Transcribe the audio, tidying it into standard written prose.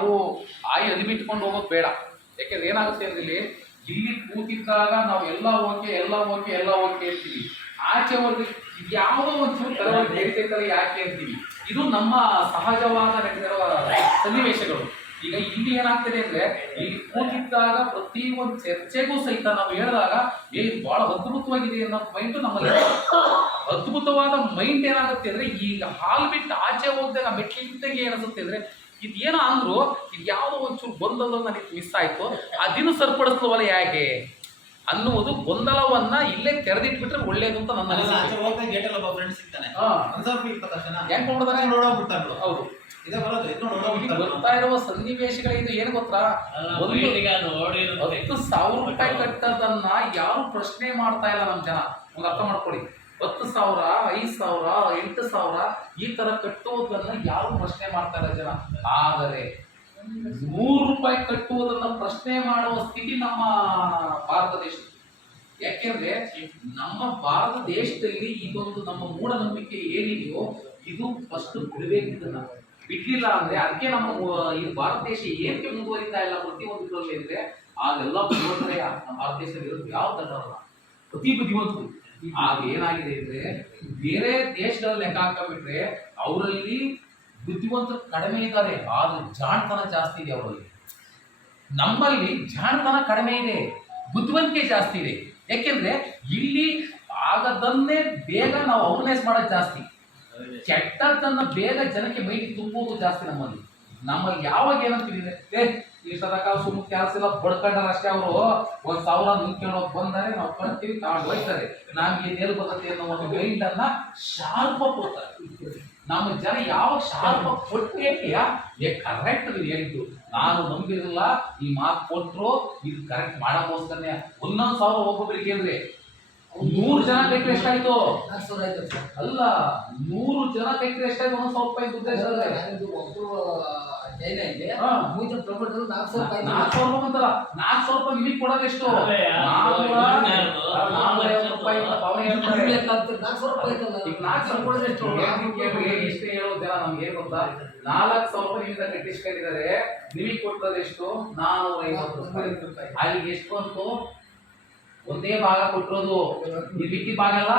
ನಾವು ಅದು ಬಿಟ್ಕೊಂಡು ಹೋಗೋದು ಬೇಡ. ಯಾಕೆಂದ್ರೆ ಏನಾಗುತ್ತೆ ಅಂದ್ರೆ ಇಲ್ಲಿ ಕೂತಿದ್ದಾಗ ನಾವು ಎಲ್ಲ ಓಕೆ ಅಂತೀವಿ. ಆಚೆ ಹೋಗಿ ಯಾವುದೋ ಒಂಚೂರು ತರವಾಗಿ ಹೇಳ್ತೈತಲ್ಲ ಯಾಕೆ ಅಂತೀವಿ. ಇದು ನಮ್ಮ ಸಹಜವಾದ ನಡೆದಿರುವ ಸನ್ನಿವೇಶಗಳು. ಈಗ ಇಲ್ಲಿ ಏನಾಗ್ತದೆ ಅಂದ್ರೆ ಇಲ್ಲಿ ಕೂತಿದ್ದಾಗ ಪ್ರತಿಯೊಂದು ಚರ್ಚೆಗೂ ಸಹಿತ ನಾವು ಹೇಳಿದಾಗ ಬಹಳ ಅದ್ಭುತವಾಗಿದೆ ಅನ್ನೋ ಮೈಂಡ್ ನಮ್ಮಲ್ಲಿ. ಅದ್ಭುತವಾದ ಮೈಂಡ್ ಏನಾಗುತ್ತೆ ಅಂದ್ರೆ ಈಗ ಹಾಲ್ ಬಿಟ್ಟು ಆಚೆ ಹೋದಾಗ ಮೆಟ್ಲಿದ್ದಾಗ ಏನಿಸುತ್ತೆ ಅಂದ್ರೆ ಇದೇನೋ ಅಂದ್ರು ಇದು ಯಾವುದೋ ಒಂಚೂರು ಗೊಂದಲ ನನಗೆ ಮಿಸ್ ಆಯ್ತು, ಅದಿನ್ನು ಸರಿಪಡಿಸ್ಲವಲ್ಲ ಯಾಕೆ ಅನ್ನುವುದು ಗೊಂದಲವನ್ನ ಇಲ್ಲೇ ತೆರೆದಿಟ್ಬಿಟ್ರೆ ಒಳ್ಳೇದು ಅಂತ ನನ್ನ ಅನಿಸಿಕೆ. ಹೌದು, ಬರ್ತಾ ಇರುವ ಸನ್ನಿವೇಶಗಳು ಇದು ಏನು ಗೊತ್ತಾ, 10,000 ರೂಪಾಯಿ ಕಟ್ಟೋದನ್ನ ಯಾರು ಪ್ರಶ್ನೆ ಮಾಡ್ತಾ ಇಲ್ಲ ನಮ್ಮ ಜನ. ಒಂದು ಅರ್ಥ ಮಾಡ್ಕೊಳ್ಳಿ, 10,000, 5,000, 8,000 ಈ ತರ ಕಟ್ಟುವುದನ್ನ ಯಾರು ಪ್ರಶ್ನೆ ಮಾಡ್ತಾ ಇಲ್ಲ ಜನ. ಆದರೆ 100 ರೂಪಾಯಿ ಕಟ್ಟುವುದನ್ನ ಪ್ರಶ್ನೆ ಮಾಡುವ ಸ್ಥಿತಿ ನಮ್ಮ ಭಾರತ ದೇಶ. ಯಾಕೆಂದ್ರೆ ನಮ್ಮ ಭಾರತ ದೇಶದಲ್ಲಿ ಇದೊಂದು ನಮ್ಮ ಮೂಢನಂಬಿಕೆ ಏನಿದೆಯೋ ಇದು ಫಸ್ಟ್ ಬಿಡಬೇಕಿದ್ದನ್ನ ಬಿಡ್ಲಿಲ್ಲ ಅಂದ್ರೆ ಅದಕ್ಕೆ ನಮ್ಮ ಈ ಭಾರತ ದೇಶ ಏನಕ್ಕೆ ಮುಂದುವರಿತಾ ಇಲ್ಲ ಪ್ರತಿಯೊಂದು ಇದರಲ್ಲಿ ಅಂದ್ರೆ ಆಗೆಲ್ಲ ಬುದ್ಧಿವಂತರೇ ನಮ್ಮ ಭಾರತ ದೇಶದಲ್ಲಿ ಇರೋದು ಯಾವ ದಡ್ಡರಲ್ಲ, ಪ್ರತಿ ಬುದ್ಧಿವಂತರು. ಆಗ ಏನಾಗಿದೆ ಅಂದ್ರೆ ಬೇರೆ ದೇಶಗಳಲ್ಲಿ ಲೆಕ್ಕ ಹಾಕಬಿಟ್ರೆ ಅವರಲ್ಲಿ ಬುದ್ಧಿವಂತರು ಕಡಿಮೆ ಇದ್ದಾರೆ, ಆದ್ರೆ ಜಾಣತನ ಜಾಸ್ತಿ ಇದೆ ಅವರಲ್ಲಿ. ನಮ್ಮಲ್ಲಿ ಜಾಣತನ ಕಡಿಮೆ ಇದೆ, ಬುದ್ಧಿವಂತಿಕೆ ಜಾಸ್ತಿ ಇದೆ. ಯಾಕೆಂದ್ರೆ ಇಲ್ಲಿ ಆಗದನ್ನೇ ಬೇಗ ನಾವು ಅವೇರ್ನೆಸ್ ಮಾಡೋದು ಜಾಸ್ತಿ, ಕೆಟ್ಟದ್ದನ್ನ ಬೇಗ ಜನಕ್ಕೆ ಮೈಗೆ ತುಂಬುವುದು ಜಾಸ್ತಿ. ನಮ್ಮಲ್ಲಿ ಯಾವಾಗ ಏನಂತಿದೆ ಇಷ್ಟದಕ್ಕ ಸುಮ್ಮನೆ ಕೆಲಸ ಇಲ್ಲ ಬಡ್ಕೊಂಡ್ರೆ ಅಷ್ಟೇ. ಅವರು 1,000 ನಿಂತ್ಕೊಂಡು ಬಂದರೆ ನಾವು ಕಳ್ತೀವಿ, ತಗೊಂಡು ಹೋಗ್ತಾರೆ. ನಮ್ಗೆ ಏನೇನು ಬರ್ತದೆ ಅನ್ನೋ ಒಂದು ಮೈಂಡ್ ಅನ್ನ ಶಾರ್ಪ್ ಕೊಡ್ತಾರೆ. ನಮ್ಮ ಜನ ಯಾವ ಶಾರ್ಪ್ ಕೊಟ್ಟೆ ಕರೆಕ್ಟ್ ನೀವು ಹೇಳಿದ್ದು, ನಾನು ನಂಬಿರಲಿಲ್ಲ ಈ ಮಾತು ಕೊಟ್ಟರು ಇದು ಕರೆಕ್ಟ್ ಮಾಡೋಕ್ಕೋಸ್ಕರನೇ 1,000 ಒಬ್ಬೊಬ್ಬರಿಗೆ ಅಂದ್ರೆ 100 ಜನ ಕೈಟ್ರೆ ಎಷ್ಟಾಯ್ತು? ಅಲ್ಲ, 100 ಜನ ಕೈಟ್ರೆ ಎಷ್ಟಾಯ್ತು? 1,000 ರೂಪಾಯಿ ದುಡ್ಡು. 4,000 ಬಂತಲ್ಲ, 4,000 ರೂಪಾಯಿ ನಿಮಗೆ ಕೊಡೋದು ಎಷ್ಟು? 450 ರೂಪಾಯಿ. ಇಷ್ಟೇ ಹೇಳೋದು ಜನ ನಮ್ಗೆ ಏನ್ ಗೊತ್ತಾ, 4,000 ರೂಪಾಯಿ ನಿಮ್ಮಿಂದ ಕಟ್ಟಿಸ್ಕೊಂಡಿದ್ದಾರೆ, ನಿಮಗೆ ಕೊಟ್ಟದ್ದು ಎಷ್ಟು? 450 ರೂಪಾಯಿ. ಅಲ್ಲಿಗೆ ಎಷ್ಟು ಬಂತು? ಒಂದೇ ಭಾಗ ಕೊಟ್ಟಿರೋದು, ಈ ಮಿಕ್ಕಿ ಭಾಗ ಅಲ್ಲ.